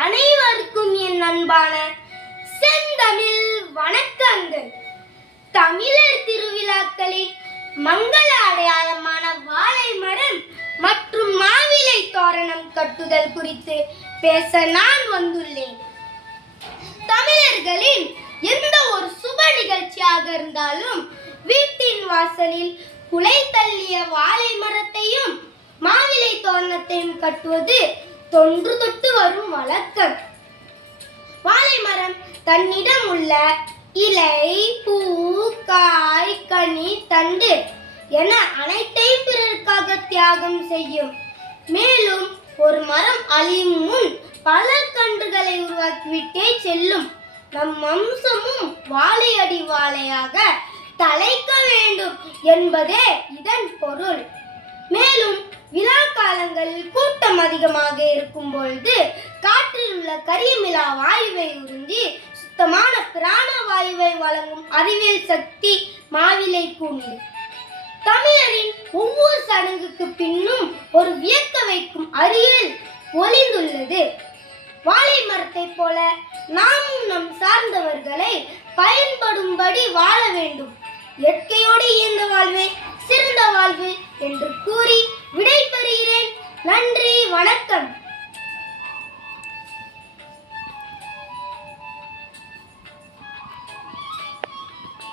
அனைவருக்கும் என் அன்பான செந்தமிழ் வணக்கங்கள். தமிழர் திருவிழாக்களின் மங்கள அடையாளமான வாழை மரம் மற்றும் மாவிலை தோரணம் கட்டுதல் குறித்து பேச நான் வந்துள்ளேன். தமிழர்களின் எந்த ஒரு சுப நிகழ்ச்சியாக இருந்தாலும் வீட்டின் வாசலில் குலை தள்ளிய வாழை மரத்தையும் மாவிலை தோரணத்தையும் கட்டுவது தொன்று தொட்டு வரும் வழக்கம். வாழை மரம் தன்னிடம் உள்ள இலை, பூ, காய், கனி, தண்டு என அனைத்தையும் பிறருக்காக தியாகம் செய்யும். மேலும் ஒரு மரம் அழியும் முன் பல கன்றுகளை உருவாக்கிவிட்டே செல்லும். நம் வம்சமும் வாழை அடி வாழையாக தலைக்க வேண்டும் என்பதே இதன் பொருள். மேலும் விழா காலங்களில் கூட்டம் அதிகமாக இருக்கும் பொழுது காற்றில் உள்ள கரியமிலா வாயுவை உறிஞ்சி சுத்தமான பிராண வாயுவை வழங்கும் அறிவியல் சக்தி மாவிலைக்கு உண்டு. தமிழரின் ஒவ்வொரு சடங்குக்கு பின்னும் ஒரு வியக்க வைக்கும் அறிவியல் ஒளிந்துள்ளது. வாழை மரத்தை போல நாமும் நம் சார்ந்தவர்களை பயன்படும்படி வாழ வேண்டும். இயற்கையோடு இயந்த வாழ்வே சிறந்த வாழ்வு என்று கூறி விடைபெறுகிறேன்.